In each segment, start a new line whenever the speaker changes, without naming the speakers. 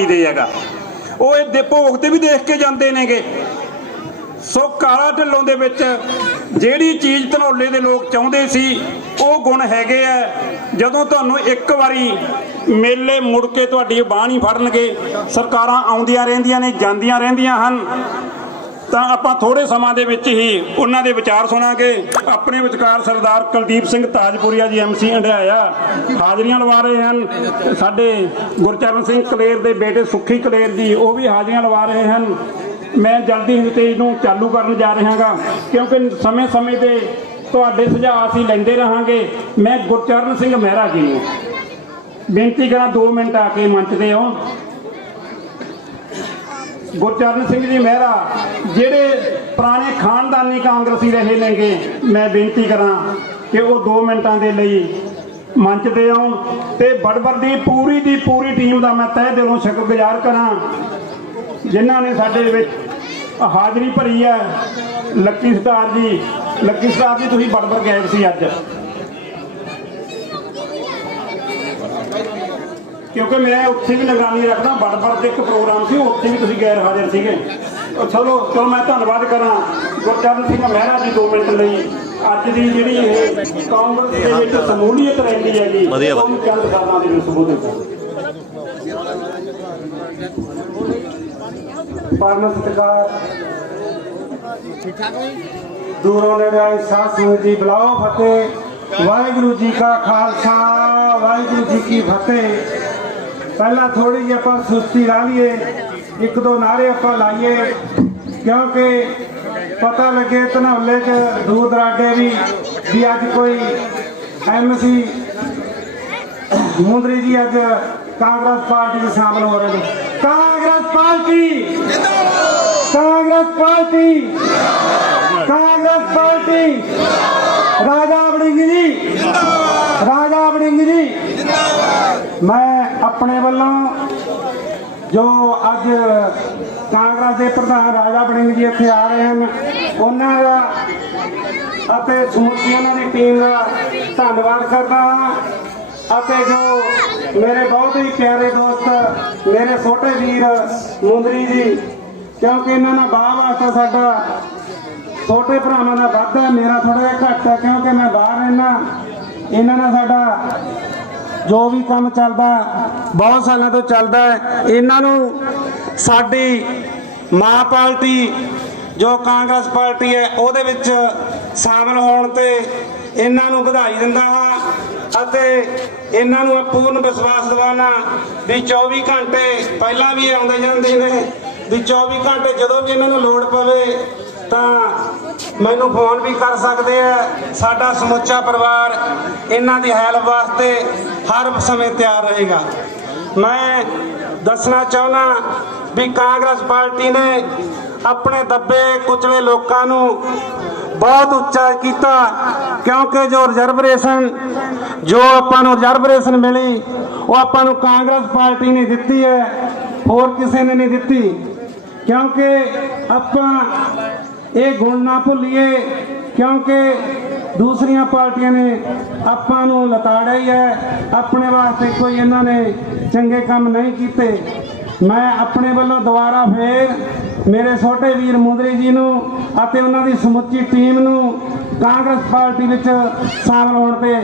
Party ਦੇ ਹੈਗਾ। ਉਹ ਇਹ ਦੇ ਭੋਗ ਤੇ ਵੀ ਦੇਖ ਕੇ ਜਾਂਦੇ ਨੇਗੇ। ਸੋ ਕਾਲਾ ਢਿੱਲੋਂ ਦੇ ਵਿੱਚ ਜਿਹੜੀ ਚੀਜ਼ ਧਨੋਲੇ ਦੇ ਲੋਕ ਚਾਹੁੰਦੇ ਸੀ, ਉਹ ਗੁਣ ਹੈਗੇ ਆ। ਜਦੋਂ ਤੁਹਾਨੂੰ ਇੱਕ ਵਾਰੀ ਮੇਲੇ ਮੁੜ ਕੇ ਤੁਹਾਡੀ ਬਾਣੀ ਫੜਨਗੇ, ਸਰਕਾਰਾਂ ਆਉਂਦੀਆਂ ਰਹਿੰਦੀਆਂ ਨੇ, ਜਾਂਦੀਆਂ ਰਹਿੰਦੀਆਂ ਹਨ। ਤਾਂ ਆਪਾਂ ਥੋੜੇ ਸਮਾਂ ਦੇ ਵਿੱਚ ਹੀ ਉਹਨਾਂ ਦੇ ਵਿਚਾਰ ਸੁਣਾਂਗੇ। ਆਪਣੇ ਵਿਚਕਾਰ ਸਰਦਾਰ ਕੁਲਦੀਪ ਸਿੰਘ ਤਾਜਪੁਰੀਆ ਜੀ ਐਮਸੀ ਹੰਡਿਆਇਆ ਹਾਜ਼ਰੀਆਂ ਲਵਾ ਰਹੇ ਹਨ। ਸਾਡੇ ਗੁਰਚਰਨ ਸਿੰਘ ਕਲੇਰ ਦੇ ਬੇਟੇ ਸੁੱਖੀ ਕਲੇਰ ਜੀ, ਉਹ ਵੀ ਹਾਜ਼ਰੀਆਂ ਲਵਾ ਰਹੇ ਹਨ। ਮੈਂ ਜਲਦੀ ਹੀ ਤੇ ਇਹਨੂੰ ਚਾਲੂ ਕਰਨ ਜਾ ਰਿਹਾਗਾ, ਕਿਉਂਕਿ ਸਮੇਂ-ਸਮੇਂ ਤੇ ਤੁਹਾਡੇ ਸੁਝਾਅ ਅਸੀਂ ਲੈਂਦੇ ਰਹਾਂਗੇ। ਮੈਂ ਗੁਰਚਰਨ ਸਿੰਘ ਮਹਿਰਾ ਜੀ ਨੂੰ ਬੇਨਤੀ ਕਰਾਂ 2 ਮਿੰਟ ਆ ਕੇ ਮੰਚ ਤੇ ਆਉਣ। ਗੁਰਚਰਨ ਸਿੰਘ ਜੀ ਮਹਿਰਾ, ਜਿਹੜੇ ਪੁਰਾਣੇ ਖਾਨਦਾਨੀ ਕਾਂਗਰਸੀ ਰਹੇ ਨੇਗੇ, ਮੈਂ ਬੇਨਤੀ ਕਰਾਂ ਕਿ ਉਹ 2 ਮਿੰਟਾਂ ਦੇ ਲਈ ਮੰਚ ਤੇ ਆਉਣ ਤੇ ਬੜਬੜ ਦੀ ਪੂਰੀ ਦੀ ਪੂਰੀ ਟੀਮ ਦਾ ਮੈਂ ਤਹਿ ਦਿਲੋਂ ਸ਼ੁਕਰਗੁਜ਼ਾਰ ਕਰਾਂ, ਜਿਨ੍ਹਾਂ ਨੇ ਸਾਡੇ ਵਿੱਚ ਹਾਜ਼ਰੀ ਭਰੀ ਹੈ। ਲੱਕੀ ਸਰਦਾਰ ਜੀ, ਲੱਕੀ ਸਰਦਾਰ ਜੀ, ਤੁਸੀਂ ਬੜਬੜ ਗਏ ਸੀ ਅੱਜ। ਕਿਉਂਕਿ ਮੈਂ ਉੱਥੇ ਵੀ ਨਿਗਰਾਨੀ ਰੱਖਦਾ ਬੜਬੜ ਤੇ ਇੱਕ ਪ੍ਰੋਗਰਾਮ ਸੀ ਉੱਥੇ ਵੀ ਤੁਸੀਂ ਗੈਰ ਹਾਜ਼ਰ ਸੀਗੇ। ਉਹ ਚਲੋ ਚਲੋ ਮੈਂ ਧੰਨਵਾਦ ਕਰਾਂ। ਗੁਰਚਰਨ ਸਿੰਘ ਮਹਿਰਾ ਜੀ 2 ਮਿੰਟ ਲਈ। ਅੱਜ ਦੀ ਜਿਹੜੀ ਇਹ ਕਾਂਗਰਸ ਦੇ ਵਿੱਚ ਸਮੂਲੀਅਤ ਰਹਿੰਦੀ ਹੈ ਜੀ। ਉਹਨੂੰ ਚੰਦ ਸਾਲਾਂ ਦੇ ਵਿੱਚ ਸੰਬੋਧਿਤ
ਪਰਮ ਸਤਿਕਾਰ। ਦੂਰੋਂ ਨੇੜੇ ਆਏ ਸਾਧ ਸੰਗਤ ਜੀ ਬੁਲਾਓ ਫਤਿਹ। ਵਾਹਿਗੁਰੂ ਜੀ ਕਾ ਖਾਲਸਾ ਵਾਹਿਗੁਰੂ ਜੀ ਕੀ ਫਤਿਹ। ਪਹਿਲਾਂ ਥੋੜੀ ਜਿਹੀ ਆਪਾਂ ਸੁਸਤੀ ਲਾ ਲਈਏ, ਇੱਕ ਦੋ ਨਾਰੇ ਆਪਾਂ ਲਾਈਏ, ਕਿਉਂਕਿ ਪਤਾ ਲੱਗੇ ਧਨੌਲੇ 'ਚ ਦੂਰ ਦਰਾਡੇ ਵੀ ਵੀ ਅੱਜ ਕੋਈ ਐਮਸੀ ਮੁੰਦਰੀ ਜੀ ਅੱਜ ਕਾਂਗਰਸ ਪਾਰਟੀ ਵਿੱਚ ਸ਼ਾਮਲ ਹੋ ਰਹੇ ਨੇ। Congress party! Congress party! Congress party! Raja Warring ji! ਰਾਜਾ ਵੜਿੰਗ ਜੀ! ਮੈਂ ਆਪਣੇ ਵੱਲੋਂ ਜੋ ਅੱਜ ਕਾਂਗਰਸ ਦੇ ਪ੍ਰਧਾਨ ਰਾਜਾ ਬੜਿੰਗ ਜੀ ਇੱਥੇ ਆ ਰਹੇ ਹਨ ਉਹਨਾਂ ਦਾ ਅਤੇ ਸਮੁੱਚੀ ਉਹਨਾਂ ਦੀ ਟੀਮ ਦਾ ਧੰਨਵਾਦ ਕਰਦਾ ਹਾਂ। ਅਤੇ ਜੋ ਮੇਰੇ ਬਹੁਤ ਹੀ ਪਿਆਰੇ ਦੋਸਤ ਮੇਰੇ ਛੋਟੇ ਵੀਰ ਮੁੰਦਰੀ ਜੀ ਕਿਉਂਕਿ ਇਹਨਾਂ ਨਾਲ ਬਾਹ ਵਾਸਤਾ ਸਾਡਾ ਛੋਟੇ ਭਰਾਵਾਂ ਦਾ ਵਾਧਾ ਹੈ, ਮੇਰਾ ਥੋੜਾ ਜਿਹਾ ਘੱਟ ਹੈ ਕਿਉਂਕਿ ਮੈਂ ਬਾਹਰ ਰਹਿਣਾ ਇਹਨਾਂ ਨਾਲ ਸਾਡਾ ਜੋ ਵੀ ਕੰਮ ਚੱਲਦਾ, ਬਹੁਤ ਸਾਲਾਂ ਤੋਂ ਚੱਲਦਾ ਹੈ। ਇਹਨਾਂ ਨੂੰ ਸਾਡੀ ਮਾਂ ਪਾਰਟੀ, ਜੋ ਕਾਂਗਰਸ ਪਾਰਟੀ ਹੈ, ਉਹਦੇ ਵਿੱਚ ਸ਼ਾਮਲ ਹੋਣ ਤੇ ਇਹਨਾਂ ਨੂੰ ਵਧਾਈ ਦਿੰਦਾ ਹਾਂ ਅਤੇ ਇਹਨਾਂ ਨੂੰ ਪੂਰਨ ਵਿਸ਼ਵਾਸ ਦਿਵਾਉਣਾ ਵੀ 24 ਘੰਟੇ ਪਹਿਲਾਂ ਵੀ ਆਉਂਦੇ ਜਾਂਦੇ ਨੇ, ਵੀ 24 ਘੰਟੇ ਜਦੋਂ ਵੀ ਇਹਨਾਂ ਨੂੰ ਲੋੜ ਪਵੇ ਤਾਂ ਮੈਨੂੰ ਫੋਨ ਵੀ ਕਰ ਸਕਦੇ ਆ। ਸਾਡਾ ਸਮੁੱਚਾ ਪਰਿਵਾਰ ਇਹਨਾਂ ਦੀ ਹੈਲਪ ਵਾਸਤੇ ਹਰ ਸਮੇਂ ਤਿਆਰ ਰਹੇਗਾ। ਮੈਂ ਦੱਸਣਾ ਚਾਹੁੰਦਾ ਵੀ ਕਾਂਗਰਸ ਪਾਰਟੀ ਨੇ ਆਪਣੇ ਦੱਬੇ ਕੁਚਲੇ ਲੋਕਾਂ ਨੂੰ ਬਹੁਤ ਉੱਚਾ ਕੀਤਾ, ਕਿਉਂਕਿ ਜੋ ਰਿਜ਼ਰਵੇਸ਼ਨ ਜੋ ਆਪਾਂ ਨੂੰ ਰਿਜ਼ਰਵੇਸ਼ਨ ਮਿਲੀ, ਉਹ ਆਪਾਂ ਨੂੰ ਕਾਂਗਰਸ ਪਾਰਟੀ ਨੇ ਦਿੱਤੀ ਹੈ। ਹੋਰ ਕਿਸੇ ਨੇ ਨਹੀਂ ਦਿੱਤੀ, ਕਿਉਂਕਿ ਆਪਾਂ ਇਹ ਗੁਣ ਨਾ ਭੁੱਲੀਏ, ਕਿਉਂਕਿ ਦੂਸਰੀਆਂ ਪਾਰਟੀਆਂ ਨੇ ਆਪਾਂ ਨੂੰ ਲਤਾੜਿਆ ਹੀ ਹੈ। ਆਪਣੇ ਵਾਸਤੇ ਕੋਈ ਇਹਨਾਂ ਨੇ ਚੰਗੇ ਕੰਮ ਨਹੀਂ ਕੀਤੇ। ਮੈਂ ਆਪਣੇ ਵੱਲੋਂ ਦੁਬਾਰਾ ਫੇਰ ਮੇਰੇ ਛੋਟੇ ਵੀਰ ਮੁੰਦਰੀ ਜੀ ਨੂੰ ਅਤੇ ਉਹਨਾਂ ਦੀ ਸਮੁੱਚੀ ਟੀਮ ਨੂੰ ਕਾਂਗਰਸ ਪਾਰਟੀ ਵਿੱਚ ਸ਼ਾਮਲ ਹੋਣ ਤੇ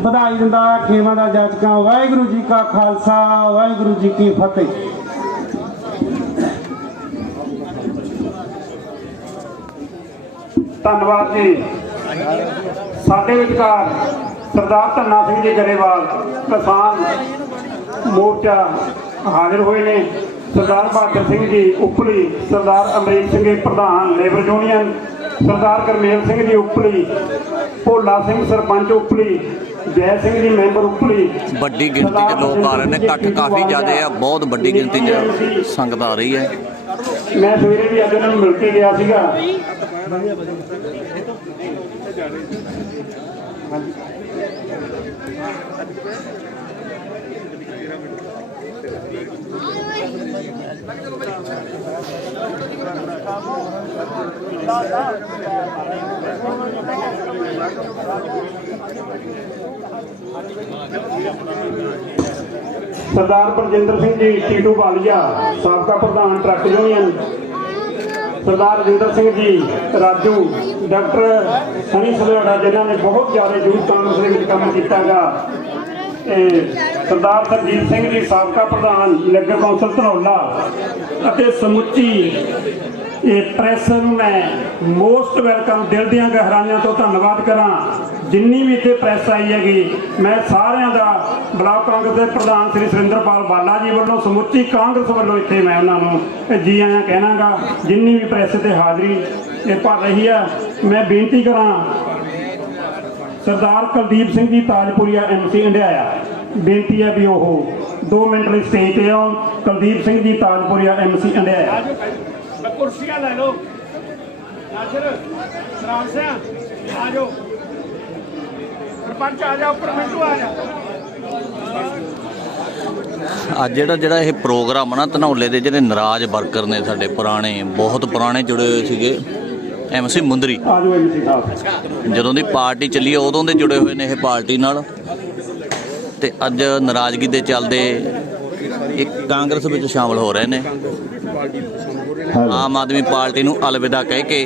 ਵਧਾਈ ਦਿੰਦਾ ਖੇਵਾਂ ਦਾ ਜਾਚਕਾਂ, ਵਾਹਿਗੁਰੂ ਜੀ ਕਾ ਖਾਲਸਾ, ਵਾਹਿਗੁਰੂ ਜੀ ਕੀ ਫਤਿਹ।
ਧੰਨਵਾਦ ਜੀ। ਸਾਡੇ ਵਿਚਕਾਰ ਸਰਦਾਰ ਧੰਨਾ ਸਿੰਘ ਜੀ ਗਰੇਵਾਲ ਕਿਸਾਨ ਮੋਰਚਾ ਹਾਜ਼ਰ ਹੋਏ ਨੇ। ਸਰਦਾਰ ਬਹਾਦਰ ਸਿੰਘ ਜੀ ਉਪਲੀ ਸਰਦਾਰ ਅਮਰੀਕ ਸਿੰਘ ਜੀ ਪ੍ਰਧਾਨ labour union Sardar Karmel Singh ji Upli Bhola Singh sarpanch ਉਪਲੀ Jai Singh ji member ਉਪਲੀ।
ਵੱਡੀ ਗਿਣਤੀ 'ਚ ਲੋਕ ਆ ਰਹੇ ਨੇ। ਇਕੱਠ ਕਾਫੀ ਜ਼ਿਆਦੇ ਆ। ਬਹੁਤ ਵੱਡੀ ਗਿਣਤੀ 'ਚ ਸੰਗਤ ਆ ਰਹੀ ਹੈ।
ਮੈਂ ਸਵੇਰੇ ਵੀ ਅੱਜ ਇਹਨਾਂ ਨੂੰ ਮਿਲ ਕੇ ਗਿਆ ਸੀਗਾ। ਵਧੀਆ ਵਧੀਆ ਹਾਂਜੀ ਸਰਦਾਰ ਪ੍ਰਜਿੰਦਰ ਸਿੰਘ ਜੀ ਟੀਟੂ ਬਾਲੀਆ ਸਾਬਕਾ ਪ੍ਰਧਾਨ truck union. Sardar Rajinder Singh ji, Raju, doctor Sunny ਸਲੋੜਾ ਜਿਨ੍ਹਾਂ ਨੇ ਬਹੁਤ ਜ਼ਿਆਦਾ ਯੂਥ ਕਾਂਗਰਸ ਦੇ ਵਿੱਚ ਕੰਮ ਕੀਤਾਗਾ। ਤੇ ਸਰਦਾਰ ਸਰਜੀਤ ਸਿੰਘ ਜੀ, ਸਾਬਕਾ ਪ੍ਰਧਾਨ, ਨਗਰ ਕੌਂਸਲ ਧਨੌਲਾ ਅਤੇ ਸਮੁੱਚੀ ਇਹ ਪ੍ਰੈਸ ਨੂੰ ਮੈਂ ਮੋਸਟ ਵੈਲਕਮ ਦਿਲ ਦੀਆਂ ਗਹਿਰਾਈਆਂ ਤੋਂ ਧੰਨਵਾਦ ਕਰਾਂ। ਜਿੰਨੀ ਵੀ ਇੱਥੇ ਪ੍ਰੈਸ ਆਈ ਹੈਗੀ, ਮੈਂ ਸਾਰਿਆਂ ਦਾ ਬਲਾਕ ਕਾਂਗਰਸ ਦੇ ਪ੍ਰਧਾਨ ਸ੍ਰੀ ਸੁਰਿੰਦਰਪਾਲ ਬਾਲਾ ਜੀ ਵੱਲੋਂ, ਸਮੁੱਚੀ ਕਾਂਗਰਸ ਵੱਲੋਂ ਇੱਥੇ ਮੈਂ ਉਹਨਾਂ ਨੂੰ ਜੀ ਆਇਆਂ ਕਹਿਣਾਗਾ, ਜਿੰਨੀ ਵੀ ਪ੍ਰੈਸ ਤੇ ਹਾਜ਼ਰੀ ਇਹ ਭਰ ਰਹੀ ਆ, ਮੈਂ ਬੇਨਤੀ ਕਰਾਂ, ਸਰਦਾਰ ਕੁਲਦੀਪ ਸਿੰਘ ਜੀ ਤਾਜਪੁਰੀਆ ਐਮਸੀ ਇੰਡਿਆਇਆ ਬੇਨਤੀ ਹੈ ਵੀ ਉਹ 2 ਮਿੰਟ ਲਈ ਸਟੇਜ ਤੇ ਆਉਣ। ਕੁਲਦੀਪ ਸਿੰਘ ਜੀ ਤਾਜਪੁਰੀਆ ਐਮਸੀ ਇੰਡਿਆਇਆ
ਕੁਰਸੀਆਂ ਲੈ ਲਓ। ਨਾਸ਼ਰ ਸਰਾਮ ਸਿੰਘ ਆ ਜਾਓ। ਸਰਪੰਚ ਆ ਜਾ ਉੱਪਰ ਮਿੰਟੂ ਆ ਜਾ।
ਅੱਜ ਜਿਹੜਾ ਜਿਹੜਾ ਇਹ ਪ੍ਰੋਗਰਾਮ ਆ ਨਾ ਧਨੌਲੇ ਦੇ ਜਿਹੜੇ ਨਾਰਾਜ਼ ਵਰਕਰ ਨੇ ਸਾਡੇ ਪੁਰਾਣੇ ਬਹੁਤ ਪੁਰਾਣੇ ਜੁੜੇ ਹੋਏ ਸੀਗੇ ਐਮਸੀ ਮੁੰਦਰੀ।
ਆਜੋ ਐਮਸੀ ਸਾਹਿਬ।
ਜਦੋਂ ਦੀ ਪਾਰਟੀ ਚੱਲੀ ਉਦੋਂ ਦੇ ਜੁੜੇ ਹੋਏ ਨੇ ਇਹ ਪਾਰਟੀ ਨਾਲ। ਤੇ ਅੱਜ ਨਾਰਾਜ਼ਗੀ ਦੇ ਚੱਲਦੇ ਇਹ ਕਾਂਗਰਸ ਵਿੱਚ ਸ਼ਾਮਲ ਹੋ ਰਹੇ ਨੇ। ਆਮ ਆਦਮੀ ਪਾਰਟੀ ਨੂੰ ਅਲਵਿਦਾ ਕਹਿ ਕੇ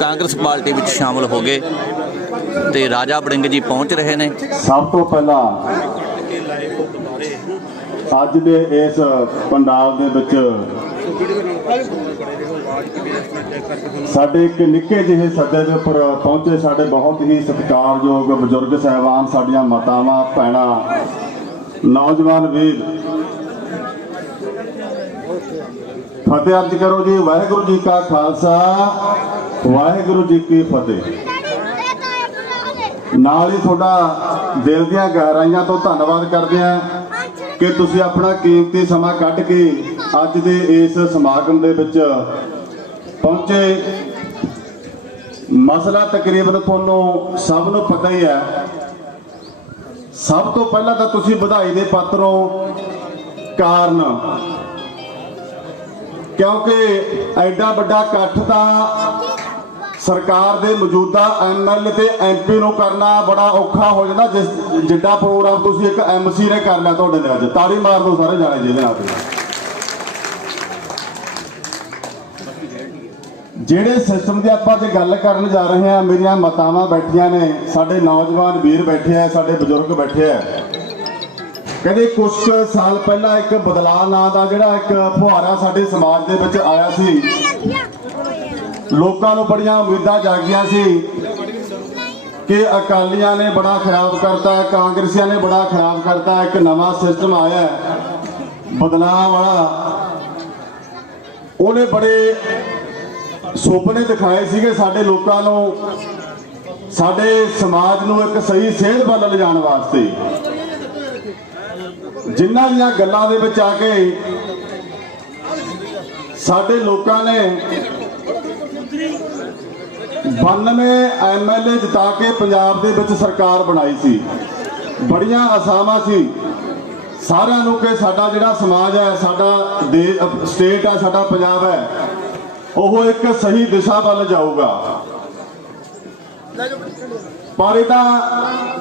ਕਾਂਗਰਸ ਪਾਰਟੀ ਵਿੱਚ ਸ਼ਾਮਲ ਹੋ ਗਏ ਤੇ ਰਾਜਾ ਬੜਿੰਗ ਜੀ ਪਹੁੰਚ ਰਹੇ ਨੇ।
ਸਭ ਤੋਂ ਪਹਿਲਾਂ ਅੱਜ ਦੇ ਇਸ ਪੰਡਾਲ ਦੇ ਵਿੱਚ ਸਾਡੇ ਇੱਕ ਨਿੱਕੇ ਜਿਹੇ ਸੱਦੇ ਦੇ ਉੱਪਰ ਪਹੁੰਚੇ ਸਾਡੇ ਬਹੁਤ ਹੀ ਸਤਿਕਾਰਯੋਗ ਬਜ਼ੁਰਗ ਸਹਿਬਾਨ, ਸਾਡੀਆਂ ਮਾਤਾਵਾਂ, ਭੈਣਾਂ, ਨੌਜਵਾਨ ਵੀਰ। ਫਤਿਹ ਅਰਜ ਕਰੋ ਜੀ, ਵਾਹਿਗੁਰੂ ਜੀ ਕਾ ਖਾਲਸਾ, ਵਾਹਿਗੁਰੂ ਜੀ ਕੀ ਫਤਿਹ। ਨਾਲ ਹੀ ਤੁਹਾਡਾ ਦਿਲ ਦੀਆਂ ਗਹਿਰਾਈਆਂ ਤੋਂ ਧੰਨਵਾਦ ਕਰਦੇ ਹਾਂ ਕਿ ਤੁਸੀਂ ਆਪਣਾ ਕੀਮਤੀ ਸਮਾਂ ਕੱਢ ਕੇ ਅੱਜ ਦੇ ਇਸ ਸਮਾਗਮ ਦੇ ਵਿੱਚ ਪਹੁੰਚੇ। ਮਸਲਾ ਤਕਰੀਬਨ ਤੁਹਾਨੂੰ ਸਭ ਨੂੰ ਪਤਾ ਹੀ ਹੈ। ਸਭ ਤੋਂ ਪਹਿਲਾਂ ਤਾਂ ਤੁਸੀਂ ਵਧਾਈ ਦੇ ਪਾਤਰ ਕਾਰਨ ਕਿਉਂਕਿ ਐਡਾ ਵੱਡਾ ਇਕੱਠ ਤਾਂ ਸਰਕਾਰ ਦੇ ਮੌਜੂਦਾ ਐਮਐਲ ਤੇ ਐਮਪੀ ਨੂੰ ਕਰਨਾ ਬੜਾ ਔਖਾ ਹੋ ਜਾਂਦਾ, ਜਿਸ ਜਿੱਡਾ ਪ੍ਰੋਗਰਾਮ ਤੁਸੀਂ ਇੱਕ ਐਮਸੀ ਨੇ ਕਰਨਾ ਤੁਹਾਡੇ ਨਾਲ ਅੱਜ। ਤਾੜੀ ਮਾਰ ਦਿਓ ਸਾਰੇ ਜਾਣੇ ਜਿਹਦੇ ਨਾਲ। ਜਿਹੜੇ ਸਿਸਟਮ ਦੀ ਆਪਾਂ ਜੇ ਗੱਲ ਕਰਨ ਜਾ ਰਹੇ ਹਾਂ, ਮੇਰੀਆਂ ਮਾਤਾਵਾਂ ਬੈਠੀਆਂ ਨੇ, ਸਾਡੇ ਨੌਜਵਾਨ ਵੀਰ ਬੈਠੇ ਆ, ਸਾਡੇ ਬਜ਼ੁਰਗ ਬੈਠੇ ਆ। ਕਹਿੰਦੇ ਕੁਝ ਕੁ ਸਾਲ ਪਹਿਲਾਂ ਇੱਕ ਬਦਲਾਅ ਨਾਂ ਦਾ ਜਿਹੜਾ ਇੱਕ ਫੁਹਾਰਾ ਸਾਡੇ ਸਮਾਜ ਦੇ ਵਿੱਚ ਆਇਆ ਸੀ। ਲੋਕਾਂ ਨੂੰ ਬੜੀਆਂ ਉਮੀਦਾਂ ਜਾਗੀਆਂ ਸੀ ਕਿ ਅਕਾਲੀਆਂ ਨੇ ਬੜਾ ਖਰਾਬ ਕਰਤਾ, ਕਾਂਗਰਸੀਆਂ ਨੇ ਬੜਾ ਖਰਾਬ ਕਰਤਾ, ਇੱਕ ਨਵਾਂ ਸਿਸਟਮ ਆਇਆ ਬਦਲਾਅ ਵਾਲਾ। ਉਹਨੇ ਬੜੇ ਸੁਪਨੇ ਦਿਖਾਏ ਸੀਗੇ ਸਾਡੇ ਲੋਕਾਂ ਨੂੰ, ਸਾਡੇ ਸਮਾਜ ਨੂੰ ਇੱਕ ਸਹੀ ਸੇਧ ਵੱਲ ਲਿਜਾਣ ਵਾਸਤੇ। ਜਿਨ੍ਹਾਂ ਦੀਆਂ ਗੱਲਾਂ ਦੇ ਵਿੱਚ ਆ ਕੇ ਸਾਡੇ ਲੋਕਾਂ ਨੇ 92 ਐਮਐਲਏ ਜਿਤਾ ਕੇ ਪੰਜਾਬ ਦੇ ਵਿੱਚ ਸਰਕਾਰ ਬਣਾਈ ਸੀ। ਬੜੀਆਂ ਆਸਾਵਾਂ ਸੀ। ਸਾਰਿਆਂ ਨੂੰ ਕਿ ਸਾਡਾ ਜਿਹੜਾ ਸਮਾਜ ਹੈ, ਸਾਡਾ ਦੇ ਸਟੇਟ ਹੈ, ਸਾਡਾ ਪੰਜਾਬ ਹੈ, ਉਹ ਇੱਕ ਸਹੀ ਦਿਸ਼ਾ ਵੱਲ ਜਾਊਗਾ। ਪਰ ਇਹ ਤਾਂ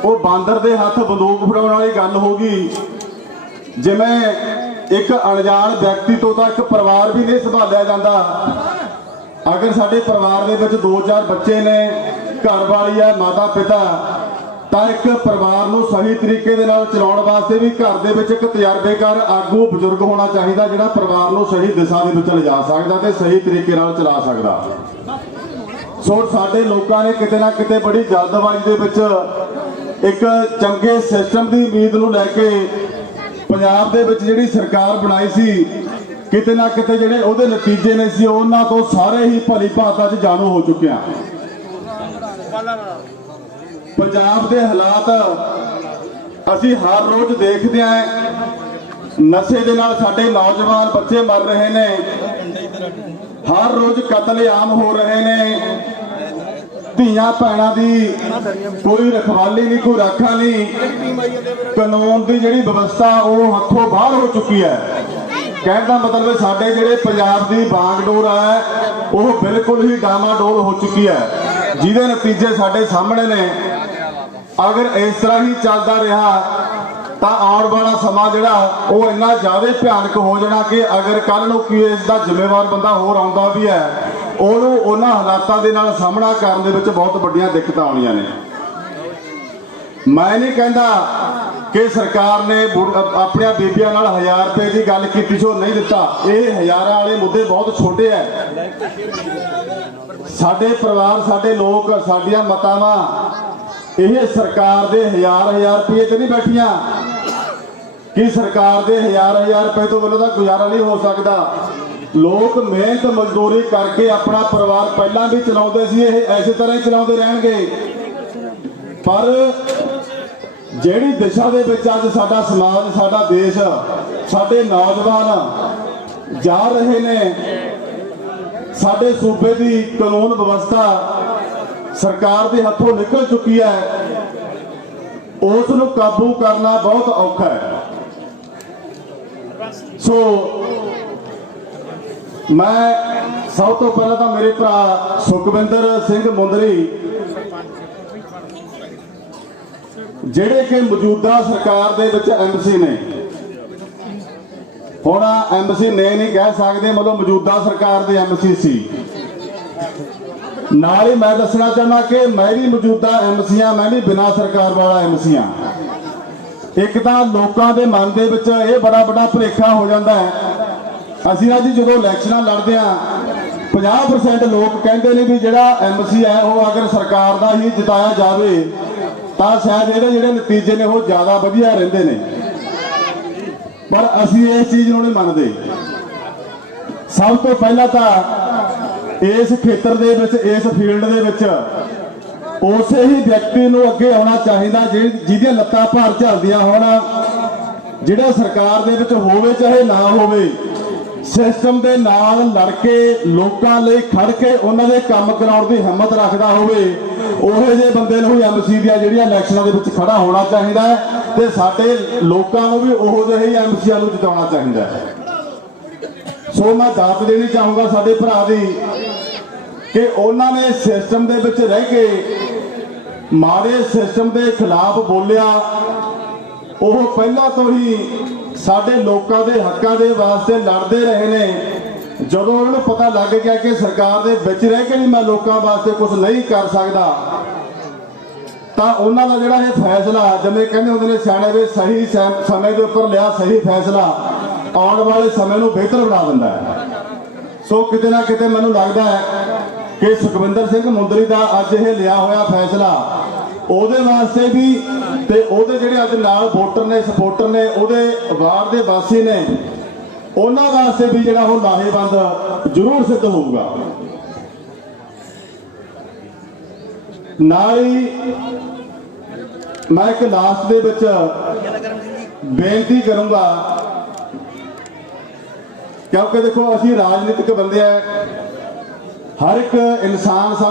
ਉਹ ਬਾਂਦਰ ਦੇ ਹੱਥ ਬੰਦੂਕ ਫੜਾਉਣ ਵਾਲੀ ਗੱਲ ਹੋ ਗਈ। ਜਿਵੇਂ ਇੱਕ ਅਣਜਾਣ ਵਿਅਕਤੀ ਤੋਂ ਤਾਂ ਇੱਕ ਪਰਿਵਾਰ ਵੀ ਨਹੀਂ ਸੰਭਾਲਿਆ ਜਾਂਦਾ। ਅਗਰ ਸਾਡੇ ਪਰਿਵਾਰ ਦੇ ਵਿੱਚ ਦੋ ਚਾਰ ਬੱਚੇ ਨੇ, ਘਰ ਵਾਲੀ ਹੈ ਮਾਤਾ ਪਿਤਾ ਤਾਂ ਇੱਕ ਪਰਿਵਾਰ ਨੂੰ ਸਹੀ ਤਰੀਕੇ ਦੇ ਨਾਲ ਚਲਾਉਣ ਵਾਸਤੇ ਵੀ ਘਰ ਦੇ ਵਿੱਚ ਇੱਕ ਤਜਰਬੇਕਾਰ ਆਗੂ ਬਜ਼ੁਰਗ ਹੋਣਾ ਚਾਹੀਦਾ, ਜਿਹੜਾ ਪਰਿਵਾਰ ਨੂੰ ਸਹੀ ਦਿਸ਼ਾ ਦੇ ਵਿੱਚ ਲਿਜਾ ਸਕਦਾ ਤੇ ਸਹੀ ਤਰੀਕੇ ਨਾਲ ਚਲਾ ਸਕਦਾ। ਸੋ ਸਾਡੇ ਲੋਕਾਂ ਨੇ ਕਿਤੇ ਨਾ ਕਿਤੇ ਬੜੀ ਜਲਦਬਾਜ਼ੀ ਦੇ ਵਿੱਚ ਇੱਕ ਚੰਗੇ ਸਿਸਟਮ ਦੀ ਉਮੀਦ ਨੂੰ ਲੈ ਕੇ ਪੰਜਾਬ ਦੇ ਵਿੱਚ ਜਿਹੜੀ ਸਰਕਾਰ ਬਣਾਈ ਸੀ, ਕਿਤੇ ਨਾ ਕਿਤੇ ਜਿਹੜੇ ਉਹਦੇ ਨਤੀਜੇ ਨੇ ਸੀ, ਉਹਨਾਂ ਤੋਂ ਸਾਰੇ ਹੀ ਭਲੀ ਭਾਂਤ ਚ ਜਾਣੂ ਹੋ ਚੁੱਕਿਆ ਪੰਜਾਬ ਦੇ ਹਾਲਾਤ ਅਸੀਂ ਹਰ ਰੋਜ਼ ਦੇਖਦੇ ਆਂ, ਨਸ਼ੇ ਦੇ ਨਾਲ ਸਾਡੇ ਨੌਜਵਾਨ ਬੱਚੇ ਮਰ ਰਹੇ ਨੇ, ਹਰ ਰੋਜ਼ ਕਤਲੇਆਮ ਹੋ ਰਹੇ ਨੇ ਧੀਆਂ ਭੈਣਾਂ ਦੀ ਕੋਈ ਰਖਵਾਲੀ ਨਹੀਂ, ਕੋਈ ਰਾਖਾ ਨਹੀਂ। ਕਾਨੂੰਨ ਦੀ ਜਿਹੜੀ ਵਿਵਸਥਾ, ਉਹ ਹੱਥੋਂ ਬਾਹਰ ਹੋ ਚੁੱਕੀ ਹੈ। ਕਹਿਣ ਦਾ ਮਤਲਬ ਸਾਡੇ ਜਿਹੜੇ ਪੰਜਾਬ ਦੀ ਬਾਗਡੋਰ ਹੈ, ਉਹ ਬਿਲਕੁਲ ਹੀ ਡਾਮਾਡੋਲ ਹੋ ਚੁੱਕੀ ਹੈ। ਜਿਹਦੇ ਨਤੀਜੇ ਸਾਡੇ ਸਾਹਮਣੇ ਨੇ। ਅਗਰ ਇਸ ਤਰ੍ਹਾਂ ਹੀ ਚੱਲਦਾ ਰਿਹਾ, ਤਾਂ ਆਉਣ ਵਾਲਾ ਸਮਾਂ ਜਿਹੜਾ, ਉਹ ਇੰਨਾ ਜ਼ਿਆਦਾ ਭਿਆਨਕ ਹੋ ਜਾਣਾ ਕਿ ਅਗਰ ਕੱਲ ਨੂੰ ਕੀ ਇਸ ਦਾ ਜ਼ਿੰਮੇਵਾਰ ਬੰਦਾ ਹੋਰ ਆਉਂਦਾ ਵੀ ਹੈ ਉਹਨੂੰ ਉਹਨਾਂ ਹਾਲਾਤਾਂ ਦੇ ਨਾਲ ਸਾਹਮਣਾ ਕਰਨ ਦੇ ਵਿੱਚ ਬਹੁਤ ਵੱਡੀਆਂ ਦਿੱਕਤਾਂ ਆਉਣੀਆਂ ਨੇ। ਮੈਂ ਨਹੀਂ ਕਹਿੰਦਾ ਕਿ ਸਰਕਾਰ ਨੇ ਬੁੜ- ਆਪਣੀਆਂ ਬੀਬੀਆਂ ਨਾਲ 1000 ਰੁਪਏ ਦੀ ਗੱਲ ਕੀਤੀ ਸੀ ਨਹੀਂ ਦਿੱਤਾ। ਇਹ ਹਜ਼ਾਰਾਂ ਵਾਲੇ ਮੁੱਦੇ ਬਹੁਤ ਛੋਟੇ ਐ। ਸਾਡੇ ਪਰਿਵਾਰ, ਸਾਡੇ ਲੋਕ, ਸਾਡੀਆਂ ਮਤਾਵਾਂ, ਇਹ ਸਰਕਾਰ ਦੇ ਹਜ਼ਾਰ ਹਜ਼ਾਰ ਰੁਪਏ ਤੇ ਨਹੀਂ ਬੈਠੀਆਂ। ਕਿ ਸਰਕਾਰ ਦੇ ਹਜ਼ਾਰ ਹਜ਼ਾਰ ਰੁਪਏ ਤੋਂ ਬਿਨਾਂ ਤਾਂ ਗੁਜ਼ਾਰਾ ਨਹੀਂ ਹੋ ਸਕਦਾ? ਲੋਕ ਮਿਹਨਤ ਮਜ਼ਦੂਰੀ ਕਰਕੇ ਆਪਣਾ ਪਰਿਵਾਰ ਪਹਿਲਾਂ ਵੀ ਚਲਾਉਂਦੇ ਸੀ, ਇਹ ਐਸੇ ਤਰ੍ਹਾਂ ਹੀ ਚਲਾਉਂਦੇ ਰਹਿਣਗੇ। ਪਰ ਜਿਹੜੀ ਦਿਸ਼ਾ ਦੇ ਵਿੱਚ ਅੱਜ ਸਾਡਾ ਸਮਾਜ, ਸਾਡਾ ਦੇਸ਼, ਸਾਡੇ ਨੌਜਵਾਨ ਜਾ ਰਹੇ ਨੇ, ਸਾਡੇ ਸੂਬੇ ਦੀ ਕਾਨੂੰਨ ਵਿਵਸਥਾ ਸਰਕਾਰ ਦੇ ਹੱਥੋਂ ਨਿਕਲ ਚੁੱਕੀ ਹੈ, ਉਸ ਨੂੰ ਕਾਬੂ ਕਰਨਾ ਬਹੁਤ ਔਖਾ ਹੈ। ਸੋ ਮੈਂ ਸਭ ਤੋਂ ਪਹਿਲਾਂ ਤਾਂ ਮੇਰੇ ਭਰਾ ਸੁਖਵਿੰਦਰ ਸਿੰਘ ਮੁੰਦਰੀ, ਜਿਹੜੇ ਕਿ ਮੌਜੂਦਾ ਸਰਕਾਰ ਦੇ ਵਿੱਚ ਐਮਸੀ ਨੇ। ਹੁਣ ਐਮਸੀ ਨੇ ਨਹੀਂ ਕਹਿ ਸਕਦੇ, ਮਤਲਬ ਮੌਜੂਦਾ ਸਰਕਾਰ ਦੇ ਐਮਸੀ ਸੀ ਨਾਲ ਹੀ ਮੈਂ ਦੱਸਣਾ ਚਾਹੁੰਦਾ ਕਿ ਮੈਂ ਵੀ ਮੌਜੂਦਾ ਐਮਸੀ ਆ, ਮੈਂ ਵੀ ਬਿਨਾਂ ਸਰਕਾਰ ਵਾਲਾ ਐਮਸੀ ਆ। ਇੱਕ ਤਾਂ ਲੋਕਾਂ ਦੇ ਮਨ ਦੇ ਵਿੱਚ ਇਹ ਬੜਾ ਵੱਡਾ ਭੁਲੇਖਾ ਹੋ ਜਾਂਦਾ ਹੈ ਅਸੀਂ ਨਾ ਜੀ ਜਦੋਂ ਇਲੈਕਸ਼ਨਾਂ ਲੜਦੇ ਆ 50% ਲੋਕ ਕਹਿੰਦੇ ਨੇ ਵੀ ਜਿਹੜਾ ਐਮਸੀ ਹੈ, ਉਹ ਅਗਰ ਸਰਕਾਰ ਦਾ ਹੀ ਜਿਤਾਇਆ ਜਾਵੇ, ਤਾਂ ਸ਼ਾਇਦ ਇਹਦੇ ਜਿਹੜੇ ਨਤੀਜੇ ਨੇ, ਉਹ ਜ਼ਿਆਦਾ ਵਧੀਆ ਰਹਿੰਦੇ ਨੇ। ਪਰ ਅਸੀਂ ਇਸ ਚੀਜ਼ ਨੂੰ ਨਹੀਂ ਮੰਨਦੇ। ਸਭ ਤੋਂ ਪਹਿਲਾਂ ਤਾਂ ਇਸ ਖੇਤਰ ਦੇ ਵਿੱਚ, ਇਸ ਫੀਲਡ ਦੇ ਵਿੱਚ ਉਸੇ ਹੀ ਵਿਅਕਤੀ ਨੂੰ ਅੱਗੇ ਆਉਣਾ ਚਾਹੀਦਾ, ਜਿਹ- ਜਿਹਦੀਆਂ ਲੱਤਾਂ ਭਾਰ ਝੱਲਦੀਆਂ ਹੋਣ, ਜਿਹੜਾ ਸਰਕਾਰ ਦੇ ਵਿੱਚ ਹੋਵੇ, ਚਾਹੇ ਨਾ ਹੋਵੇ। ਸਿਸਟਮ ਦੇ ਨਾਲ ਲੜ ਕੇ ਲੋਕਾਂ ਲਈ ਖੜ ਕੇ ਉਹਨਾਂ ਦੇ ਕੰਮ ਕਰਾਉਣ ਦੀ ਹਿੰਮਤ ਰੱਖਦਾ ਹੋਵੇ, ਉਹੋ ਜਿਹੇ ਬੰਦੇ ਨੂੰ ਹੀ ਐਮਸੀ ਦੀਆਂ ਜਿਹੜੀਆਂ ਇਲੈਕਸ਼ਨਾਂ ਦੇ ਵਿੱਚ ਖੜਾ ਹੋਣਾ ਚਾਹੀਦਾ ਹੈ ਤੇ ਸਾਡੇ ਲੋਕਾਂ ਨੂੰ ਵੀ ਉਹੋ ਜਿਹੇ ਹੀ ਐਮਸੀਆਂ ਨੂੰ ਜਿਤਾਉਣਾ ਚਾਹੀਦਾ ਹੈ। ਸੋ ਮੈਂ ਦਾਤ ਦੇਣੀ ਚਾਹੂੰਗਾ ਸਾਡੇ ਭਰਾ ਦੀ ਕਿ ਉਹਨਾਂ ਨੇ ਸਿਸਟਮ ਦੇ ਵਿੱਚ ਰਹਿ ਕੇ ਮਾੜੇ ਸਿਸਟਮ ਦੇ ਖਿਲਾਫ ਬੋਲਿਆ ਉਹ ਪਹਿਲਾਂ ਤੋਂ ਹੀ ਸਾਡੇ ਲੋਕਾਂ ਦੇ ਹੱਕਾਂ ਦੇ ਵਾਸਤੇ ਲੜਦੇ ਰਹੇ ਨੇ। ਜਦੋਂ ਉਹਨਾਂ ਨੂੰ ਪਤਾ ਲੱਗ ਗਿਆ ਕਿ ਸਰਕਾਰ ਦੇ ਵਿੱਚ ਰਹਿ ਕੇ ਵੀ ਮੈਂ ਲੋਕਾਂ ਵਾਸਤੇ ਕੁਝ ਨਹੀਂ ਕਰ ਸਕਦਾ, ਤਾਂ ਉਹਨਾਂ ਦਾ ਜਿਹੜਾ ਇਹ ਫੈਸਲਾ, ਜਿਵੇਂ ਕਹਿੰਦੇ ਹੁੰਦੇ ਨੇ, ਸਿਆਣੇ ਵੀ ਸਹੀ ਸਮ- ਸਮੇਂ ਦੇ ਉੱਪਰ ਲਿਆ ਸਹੀ ਫੈਸਲਾ, ਆਉਣ ਵਾਲੇ ਸਮੇਂ ਨੂੰ ਬਿਹਤਰ ਬਣਾ ਦਿੰਦਾ ਹੈ। ਸੋ ਕਿਤੇ ਨਾ ਕਿਤੇ ਮੈਨੂੰ ਲੱਗਦਾ ਹੈ ਕਿ ਸੁਖਵਿੰਦਰ ਸਿੰਘ ਮੁੰਦਰੀ ਦਾ ਅੱਜ ਇਹ ਲਿਆ ਹੋਇਆ ਫੈਸਲਾ, ਉਹਦੇ ਵਾਸਤੇ ਵੀ ਤੇ ਉਹਦੇ ਜਿਹੜੇ ਅੱਜ ਨਾਲ ਵੋਟਰ ਨੇ, ਸਪੋਰਟਰ ਨੇ, ਉਹਦੇ ਵਾਰ ਦੇ ਵਾਸੀ ਨੇ, ਉਹਨਾਂ ਵਾਸਤੇ ਵੀ ਜਿਹੜਾ ਉਹ ਲਾਹੇਵੰਦ ਜ਼ਰੂਰ ਸਿੱਧ ਹੋਊਗਾ। ਨਾਲ ਹੀ ਮੈਂ ਇੱਕ ਲਾਸਟ ਦੇ ਵਿੱਚ ਬੇਨਤੀ ਕਰੂੰਗਾ, ਕਿਉਂਕਿ ਦੇਖੋ ਅਸੀਂ ਰਾਜਨੀਤਿਕ ਬੰਦੇ ਆ, ਹਰ ਇੱਕ ਇਨਸਾਨ ਸਾਨੂੰ